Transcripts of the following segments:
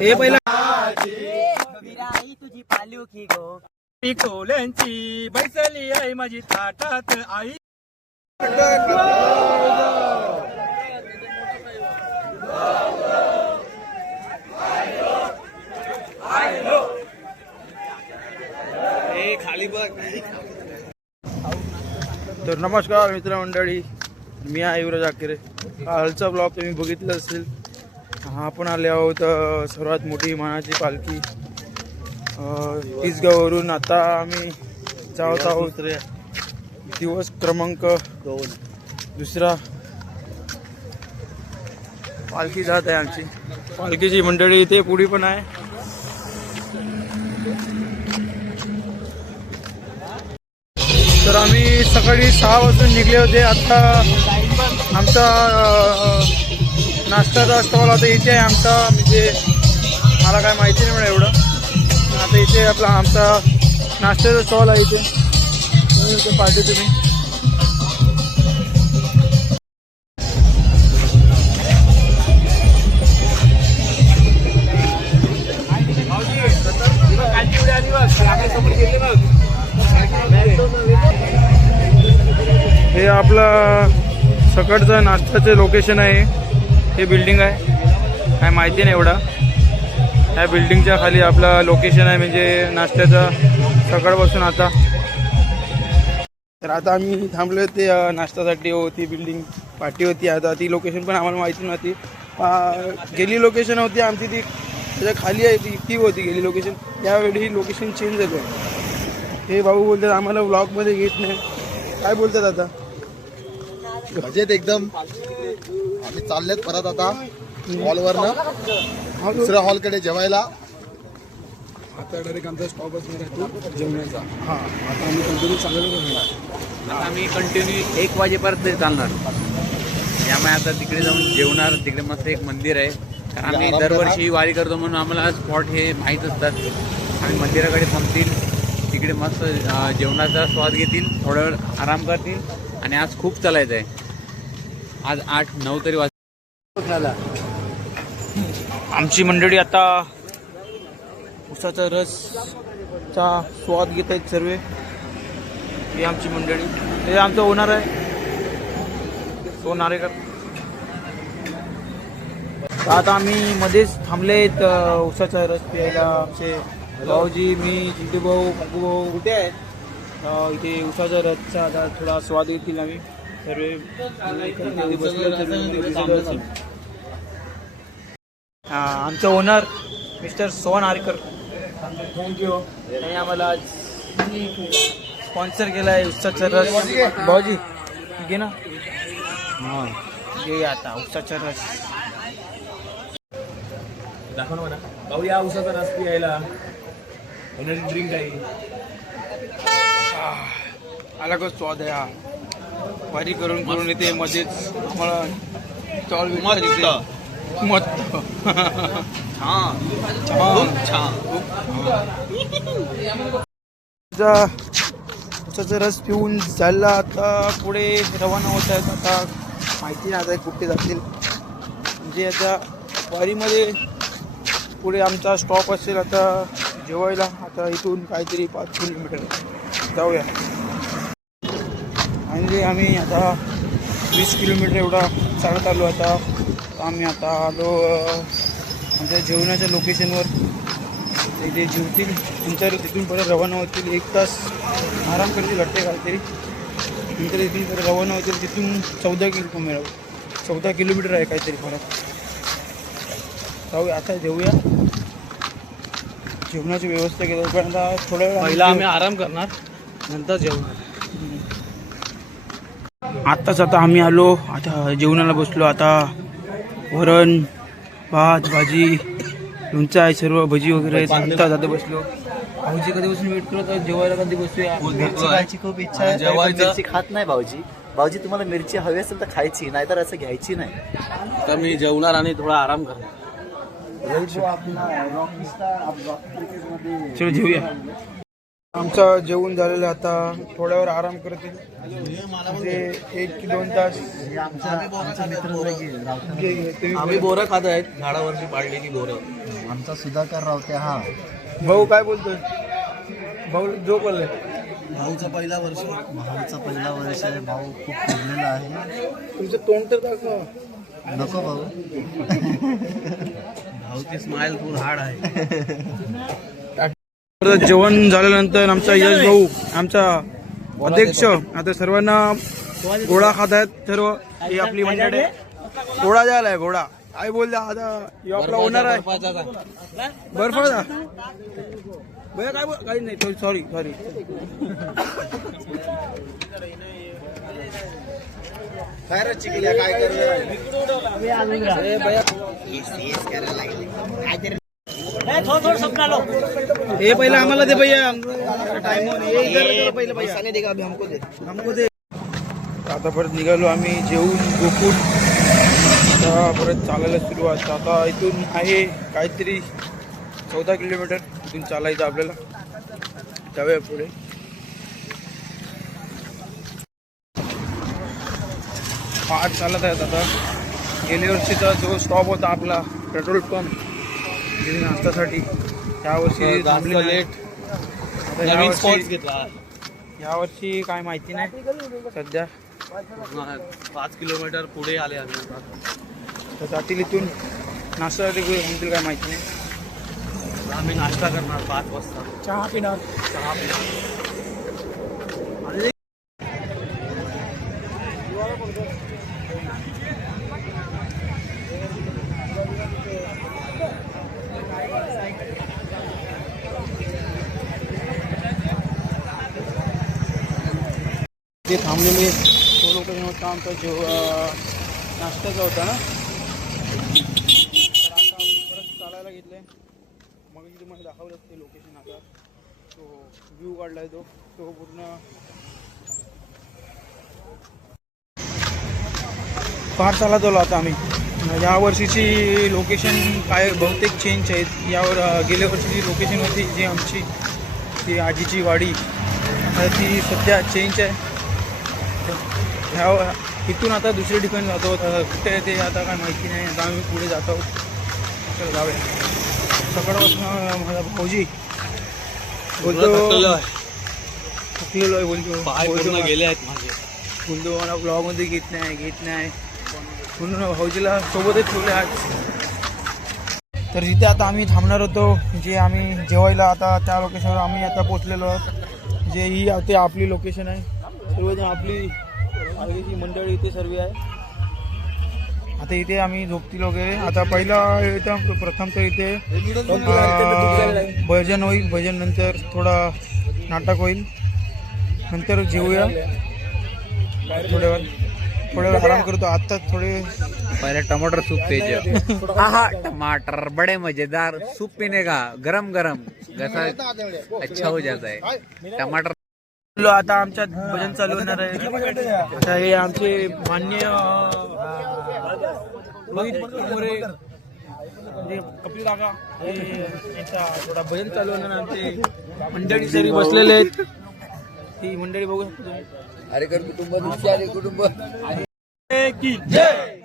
हे पहिला आई तुझी पालू की गो पिकोल्यांची बैसली आई. माझी ताटात आई तर नमस्कार मित्रमंडळी. मी आहे युवराज आकेरे कालचा ब्लॉग तुम्ही बघितलं असेल. हा आपण आले आहोत सर्वात मोठी मानाची पालखी. तिसगाववरून आता आम्ही जात आहोत. दिवस क्रमांक दोन. दुसरा. पालखी जात आहे आमची. पालखीची मंडळी इथे पुढे पण आहे. आम्ही सकाळी सहा वाजून निघले होते. आत्ता आमचा नाश्त्याचा स्टॉल आता इथे आहे. आमचा म्हणजे मला काय माहिती नाही म्हणा एवढं. आता इथे आपला आमचा नाश्त्याचा स्टॉल आहे इथे. तर इथे पाहिजे तुम्ही. आपला सकाळचं नाश्त्याचं लोकेशन आहे. हे बिल्डिंग आहे. काय माहिती नाही एवढा. ह्या बिल्डिंगच्या खाली आपला लोकेशन आहे म्हणजे नाश्त्याचा सकाळपासून आता. तर आता आम्ही थांबलो ते नाश्त्यासाठी. होती बिल्डिंग पार्टी होती. आता ती लोकेशन पण आम्हाला माहिती नव्हती. गेली लोकेशन होती आमची ती. त्याच्याखाली आहे ती. ती होती गेली लोकेशन यावेळी लोकेशन चेंज झालं. हे भाऊ बोलतात आम्हाला ब्लॉगमध्ये घेत नाही. काय बोलतात आता? मजेत एकदम. आम्ही चाललेत परत आता हॉलवरनं. दुसऱ्या हॉलकडे जेवायला. आता डायरेक्ट आमचा स्टॉप असणार आहे तो जेवणाचा हां आता आम्ही कंटिन्यू राहणार. आता आम्ही कंटिन्यू एक वाजेपर्यंत चालणार. त्यामुळे आता तिकडे जाऊन जेवणार तिकडे मस्त एक मंदिर आहे. कारण आम्ही दरवर्षी वारी करतो म्हणून आम्हाला स्पॉट हे माहीत असतात. आम्ही मंदिराकडे थांबतील तिकडे मस्त जेवणाचा स्वाद घेतील थोडा वेळ आराम करतील. आणि आज खूप चालायचं आहे आज आठ नऊ तरी वाज आमची मंडळी आता उसाचा रसचा स्वाद घेत आहेत सर्व. ही आमची मंडळी. हे आमचं ओनर आहे. तो नारेकर. तर आता आम्ही मध्येच थांबलेत आहेत उसाचा रस प्यायला. आमचे भाऊजी मी जिंटू भाऊ भाऊ कुठे आहेत. इथे उसाचा रसचा आता थोडा स्वाद घेतील आम्ही. सर्व हा, आमचं owner mister Sohan Arkar. Thank you त्यांनी आम्हाला आज स्पॉन्सर केला आहे उसाचा रस. भाऊजी. घे ना. हां. घे आता उसाचा रस. दाखव ना भाऊ या उसाचा रस पियायला एनर्जी ड्रिंक आहे. अलगच स्वाद आहे हा. वारी करून करून येते मध्येच आम्हाला स्टॉल मस्त. छान. उसाचा रस पिऊन झाला आता पुढे रवाना होत आहेत. आता माहिती नाही आता कुठे जातील. म्हणजे आता वारीमध्ये पुढे आमचा स्टॉप असेल आता जेवायला. आता इथून काहीतरी पाच किलोमीटर. जाऊया. आणि आम्ही आता वीस किलोमीटर एवढा चालत आलो आता. आम्ही आता आलो आमच्या म्हणजे जेवणाच्या लोकेशनवर जे जेवतील नंतर तिथून परत रवाना होतील. एक तास आराम करतील वाटते काहीतरी. नंतर इथून परत रवाना होतील तिथून चौदा किलो मिळव चौदा किलोमीटर आहे काहीतरी परत जाऊया आता जेवूया. जेवणाची व्यवस्था केली पण आता थोड्या वेळ पहिला आम्ही आराम करणार. नंतर जेवू. आत्ताच आता आम्ही आलो. आता जेवणाला बसलो. आता वरण भात भाजी लोणचं आहे सर्व भजी वगैरे. आत्ता आता बसलो. भाऊजी कधीपासून वेट करत आहोत, जेवायला कधी बसूया? मिरची खायची खूप इच्छा आहे. तरी मिरची खात नाही भाऊजी. भाऊजी तुम्हाला मिरची हवी असेल तर खायची नाहीतर असं घ्यायची नाही. तर मी जेवणार आणि थोडा आराम करणार. चलो जेवूया. आमचं जेवण झालेलं आता. थोड्यावर आराम करतील. म्हणजे एक की दोन तास. आम्ही बोरं खात आहेत. झाडावरची पाडलेली बोरं. आमचा सुधाकर रावते हा. भाऊ काय बोलतोय? भाऊ जो बोलले भाऊचा पहिला वर्ष. भाऊचा पहिला वर्ष आहे. भाऊ खूप फिरलेला आहे. तुमचं तोंड तर दाखवा. नको भाऊ. भाऊची स्माइल फुल हार्ड आहे. जेवण झाल्यानंतर आमचा यश भाऊ आमचा अध्यक्ष आता सर्वांना घोडा खात आहेत सर्व ही आपली मंडळ आहे. घोडा द्यायला आहे घोडा आई बोलले आता ह्यो आपला होणार आहे. बर्फाचा. भैया काय बोल काही नाही सॉरी सॉरी काय हे पहिलं आम्हाला दे भैया. टाइम पहिलं भैया. हमको दे? आता परत निघालो आम्ही जेवून झोपून आता परत चालायला सुरुवात. आता इथून आहे काहीतरी चौदा किलोमीटर इथून चालायचं आपल्याला. जाऊया पुढे. फाट चालत आहेत आता. गेल्या वर्षीचा जो स्टॉप होता आपला पेट्रोल पंप नाश्त्यासाठी यावर्षी थांबली नाही. लेट आता नवीन यावर्षी- स्पॉट्स घेतला यावर्षी काय माहिती नाही. सध्या पाच किलोमीटर पुढे आले आम्ही तर जातील इथून. नाश्त्यासाठी कुठे थांबतील काय माहिती नाही. आम्ही नाश्ता करणार पाच वाजता. चहा पिणार. चहा पिणार ते थांबलेले तो आता होता आमचा जेव नाश्त्याचा होता ना तर आता आम्ही परत चालायला घेतलंय मग मी तुम्हाला दाखवलं ते लोकेशन आता. तो व्ह्यू काढलाय तो. तो पूर्ण फार चालत आलो आता आम्ही. या वर्षीची लोकेशन काय बहुतेक चेंज आहेत. यावर गेल्या वर्षीची लोकेशन होती जी आमची ती आजीची वाडी. ती सध्या चेंज आहे. ह्या इथून आता दुसऱ्या ठिकाणी जातो आता कुठे ते आता काय माहिती नाही. आता आम्ही पुढे जातो चल जाऊया. सकाळपासून माझा भाऊजी बोलतो थकलेलो आहे. बोलतो गेले आहेत माझे. बोलतो मला ब्लॉगमध्ये घेत नाही घेत नाही. म्हणून भाऊजीला सोबतच ठेवले आज. तर जिथे आता आम्ही थांबणार होतो. जे आम्ही जेवायला आता त्या लोकेशनवर आम्ही आता पोचलेलो आहोत. जे ही ते आपली लोकेशन आहे. सर्वजण आपली आगीची मंडळी इथे सर्व आहे. आता इथे आम्ही झोपतील वगैरे. आता पहिला इथं प्रथम तर इथे अं, भजन होईल. भजन नंतर थोडा नाटक होईल. नंतर जेवूया. थोड्या वेळ थोड्या वेळ आराम करतो. आता थोडे पहले टमाटर सूप पेज हाँ टमाटर बड़े मजेदार. सूप पीने का? गरम गरम गसा अच्छा हो जाता है टमाटर आता आमच्यात भजन चालू होणार आहे. आता हे आमचे मान्य रोहित मोरे म्हणजे कपिल काका हे थोडा भजन चालू होणार. आमचे मंडळी सरी बसलेले आहेत. ही मंडळी बघू शकतो. तुम्ही की जय प्रभू सिया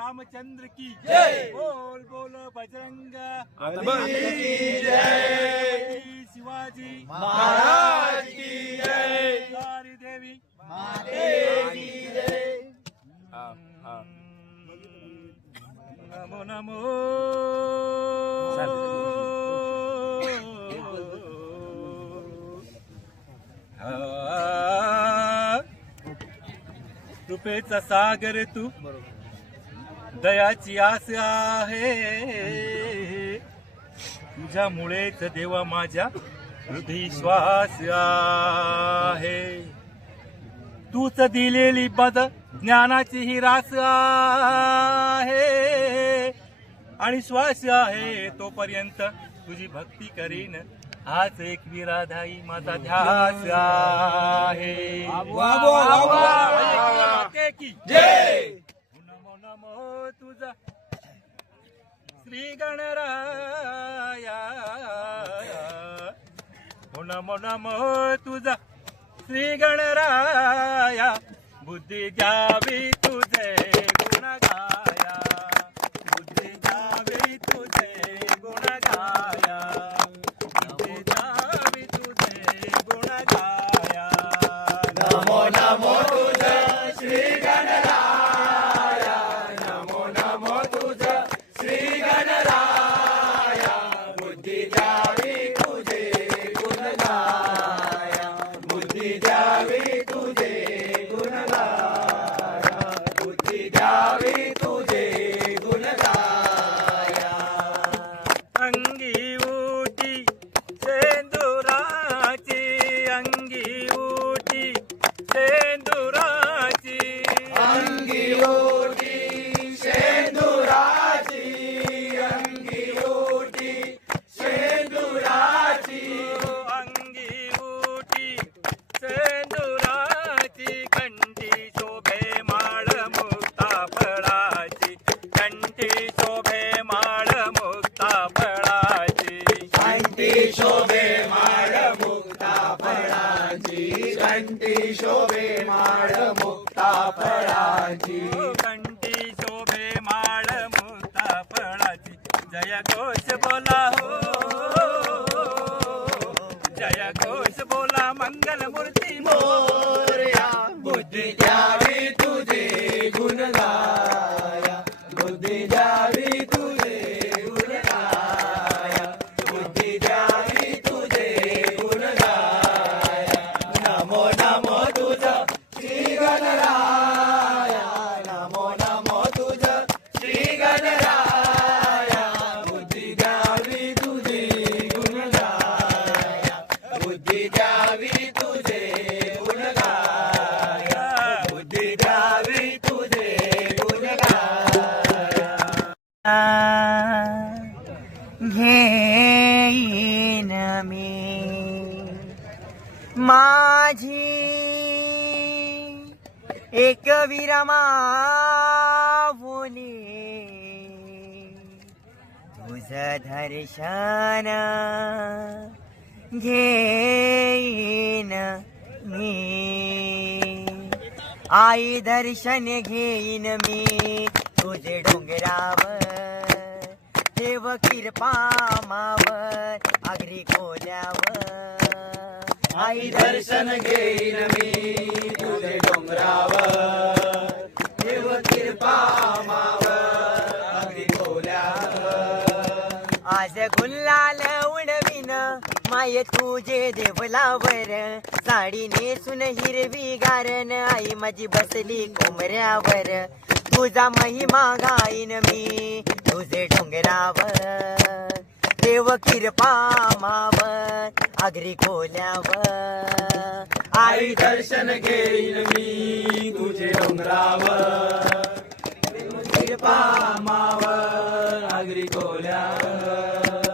रामचंद्र की जय। बोल बोल बजरंग शिवाजी। महाराज की जय। देवी। नमो नमो। कृपेचा सागर तू। दयाची आस आहे तुझ्यामुळेच देवा माझ्या हृदय श्वास आहे तूच दिलेली पद ज्ञानाची ही रास आहे आणि श्वास आहे तोपर्यंत तुझी भक्ती करीन हाच एक विराधाई माझा ध्यास आहे की जय नमो नमो तुझा श्री गणराया नमो नमो तुझा. श्री गणराया बुद्धी द्यावी तुझे. कंठी शोभे माळ मुता फळाची जय घोष बोला हो आई दर्शन घेईन मी. तुझे डोंगरावर देव कृपा मावर आगरी कोल्यावर. आई दर्शन घेईन मी तुझे डोंगरावर देव कृपा मावर. माय तुझे देवलावर साडी नेसून हिरवी गारण आई माझी बसली कोमऱ्यावर. तुझा महिमा गाईन मी तुझे डोंगरावर. देव किरपा मावर आगरी खोल्यावर. आई दर्शन घेईन मी तुझे डोंगरावर. कृपा मावर अगदी खोल्यावर.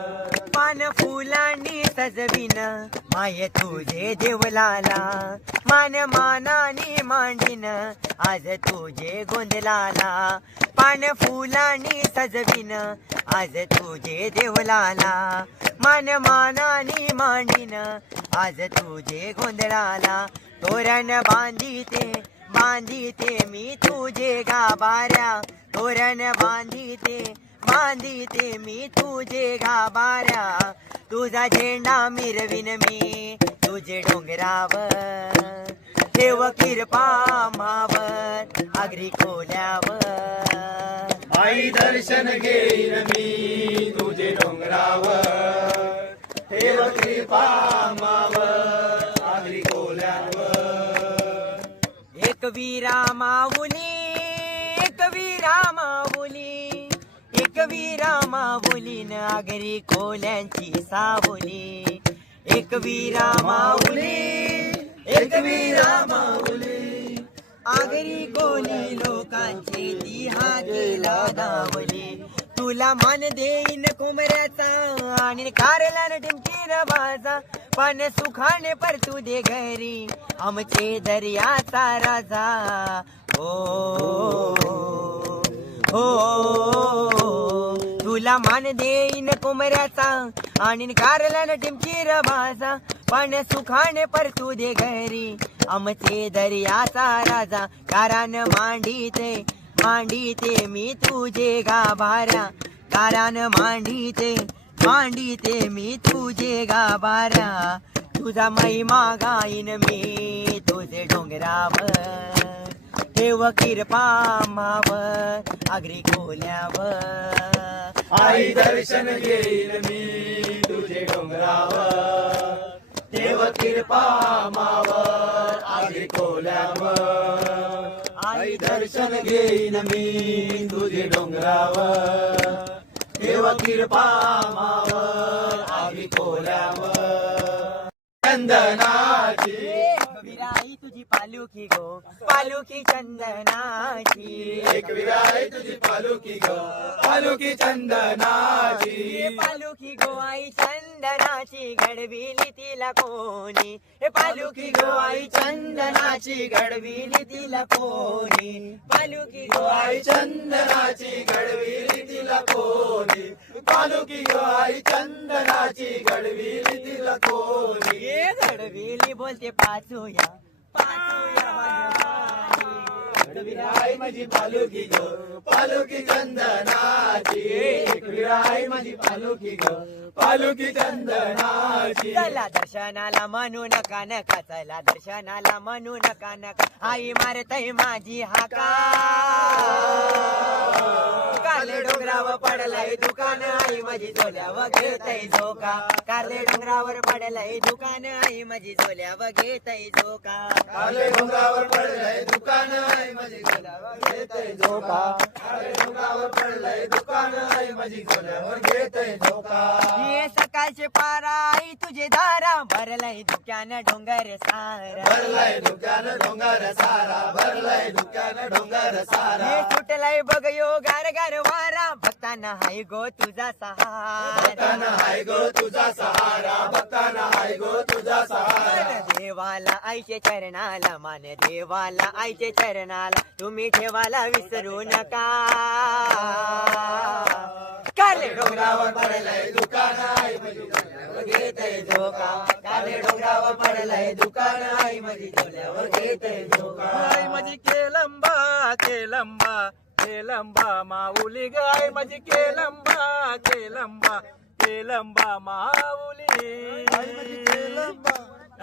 पान फुलांनी सजविन. माय तुझे देवलाला मान मानाने मांडीन. आज तुझे गोंधलाला पान फुलांनी सजविन. आज तुझे देवलाला मान मानाने मांडीन. आज तुझे गोंधळाला तोरण बांधिते बांधिते मी तुझे गाभाऱ्या. तोरण बांधिते बांधिते मी तुझे गाभाऱ्या. तुझा झेंडा मिरविन मी तुझे डोंगरावर. ठेव किरपा मावर आगरी खोल्यावर. आई दर्शन घेईन मी तुझे डोंगरावर. ठेव कृपा मावर अगदी कोल्यावर एक वीरा माऊली एक वीरा माऊली एक वीरा माऊली न आगरी खोल्यांची सावली. एक वीरा माऊली एक वीरा माऊली आगरी कोली लोकांची ती हातीला दावली तुला मान देईन कोमऱ्याचा आणि कारला टिमकीन बाजा. पण सुखाने परतू दे घरी आमचे दर्याचा राजा. हो हो. हो, हो. तुला मान देईन कोमऱ्याचा आणि कारला टिमकीर बाजा पण सुखाने परतू दे घरी आमचे दर्याचा राजा. कारण मांडीते मांडीते मी तुझे गाभारा. कारण मांडीते मांडीते मी तुझे गाभारा. तुझा महिमा गाईन मी तुझे डोंगरावर. ठेव किरपा मावर आगरी खोल्यावर. आई दर्शन घेईल मी तुझे डोंगरावर. देव किरपा मावर आगी खोल्यावर. आई दर्शन घेईन मी तुझे डोंगरावर. देव किरपा मावर आगी खोल्यावर. चंदनाची तुझी पालुखी गो पालुखी चंदनाची. एक विराई तुझी पालुकी ग पालुकी चंदनाची. पालुखी गो आई चंदनाची घडविली तिला कोणी. हे पालुखी गो आई चंदनाची घडविली तिला कोणी. पालुखी गो आई चंदनाची घडविली तिला कोणी. पालुकी ग आई चंदनाची घडविली तिला कोणी. ये घडविली बोलते पाचूया. विराई माझी पालुकी ग पालुकी चंदनाची एक विराई माझी पालुकी ग पालुकी चंदनाची चला दर्शनाला म्हणू नका नका चला दर्शनाला म्हणू नका नका. आई मारतय माझी हाका. कारले डोंगरावर पडलाय दुकान आई माझी झोल्यावर घेतय झोका. कारले डोंगरावर पडलाय दुकान आई माझी झोल्यावर घेतय झोका. काले डोंगरावर पडलंय दुकान आहे माझी गोल्यावर घेतय झोका. काले डोंगरावर पडलंय दुकान आहे माझी गोल्यावर घेतय झोका. ये सकाळचे पारा आई तुझे दारा. भरलाय दुकान डोंगर सारा. भरलाय दुकान डोंगर सारा भरलाय दुकान डोंगर सारा. सुटलाय बघ यो गार गार वारा. भक्ताना हाय गो तुझा सहारा. हाय गो तुझा सहारा. भक्ताना हाय गो तुझा सहारा. देवाला आईचे चरणाला मान देवाला आईचे चरणाला. तुम्ही ठेवाला विसरू नका. काले डोंगरावर पडलंय दुकान घेतय काले डोंगरावर पडलंय दुकान माझी गोल्यावर घेतय झोका गाय माझी केलंबा केलंबा. केलंबा माऊली गाय माझी केलंबा केलंबा केलंबा माऊली.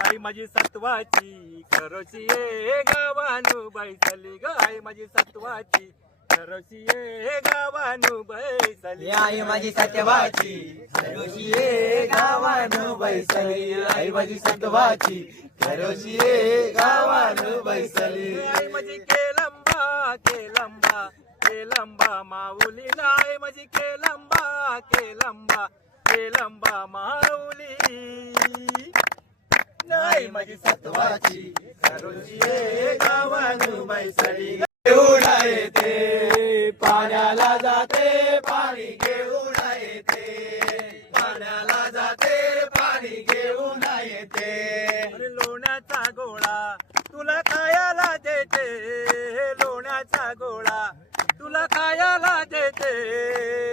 आई माझी सत्वाची खरोची ये गावानु बैसली गाय माझी सत्वाची खरोची ये गावानु बैसली आई माझी सत्यवाची खरोशी ये गावानं बैसली आई माझी सत्वाची खरोशी ये गावानं बैसली आई माझी केलंबा केलंबा केलंबा माऊली नाय माझी केलंबा केलंबा केलंबा माऊली. नाही माझी सत्वाची खरोशी ये गावानं बैसली घेऊन येते पाण्याला जाते पाणी घेऊन येते तुला खायला देते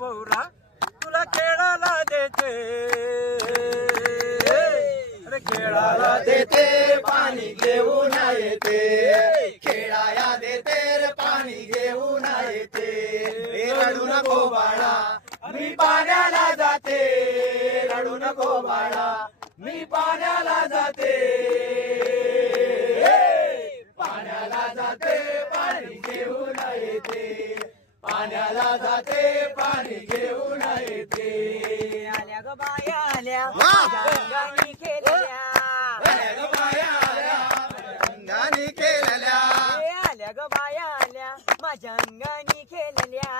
बहुरा तुला खेळाला देते. अरे खेळाला देते पाणी घेऊन येते. खेळाया देते रे पाणी घेऊन येते. रडू नको बाळा मी पाण्याला जाते. रडू नको बाळा मी पाण्याला जाते. जाते पाणी घेऊन येते. आल्या ग आल्या. गंगानी आल्या ग केलेल्या. आल्या ग आल्या. माझ्या अंगानी केलेल्या.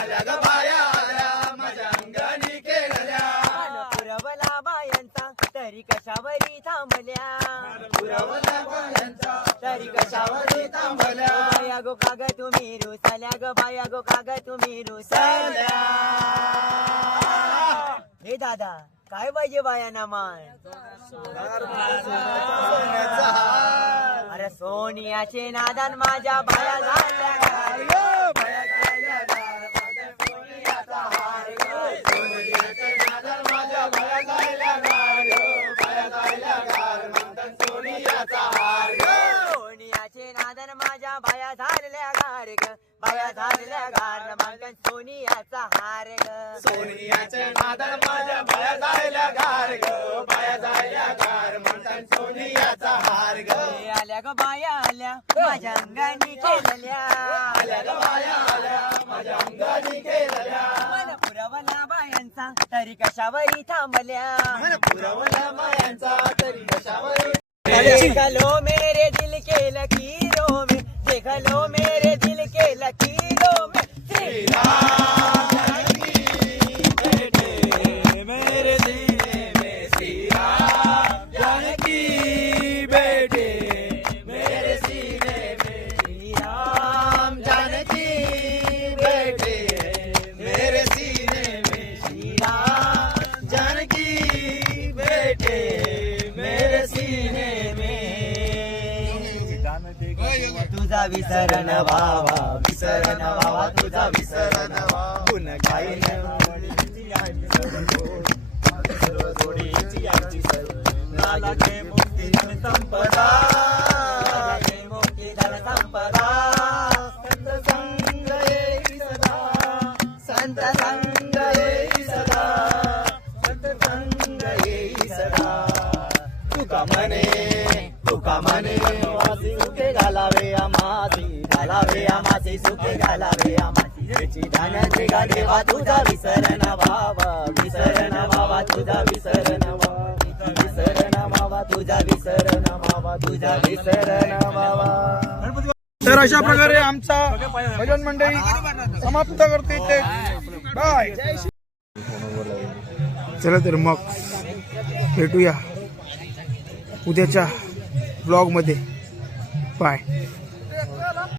आल्या ग आल्या. माझ्या अंगानी केलेल्या. पुरवला बायांचा तरी कशावरी थांबल्या. पुरवला बायांचा तरी कशावरी थांबल्या. बाया गो काग तुम्ही रुसल्या ग बाया गो तुम्ही रुसल्या हे दादा काय पाहिजे बायांना मान अरे सोनियाचे नादान माझ्या बाया झाल्या. माझ्या बाया जायला गार ग. बाया जायला गार म्हणतात सोनियाचा हार ग. आल्या ग बाया आल्या माझ्या अंगाने केलेल्या. आल्या ग बाया आल्या माझ्या अंगाने केलेल्या. मला पुरवला बायांचा तरी कशावरी थांबल्या. पुरवला मायांचा तरी कशावर देख लो मेरे दिल के लकीरों में मेरे दिल के लकीरों में श्री विसरण व्हावा विसरण व्हावा तुझा विसरण व्हावा. काही संपदा. मुक्ती धन संपदा. संत संग येई सदा. संत संग येई सदा. संत संग येई सदा. तुका म्हणे कामाने म्हणे सुखे घालावे आमासी घालावे आमासी सुखे घालावे आमासी धान्याचे ध्यानाचे गाडेवा तुझा विसरण व्हावा विसरण व्हावा तुझा विसरण व्हावा. विसरण व्हावा तुझा विसरण व्हावा तुझा विसरण व्हावा. तर अशा प्रकारे आमचा भजन मंडळी समाप्त करते ते बाय. चला तर मग भेटूया. उद्याच्या ब्लॉगमध्ये. बाय.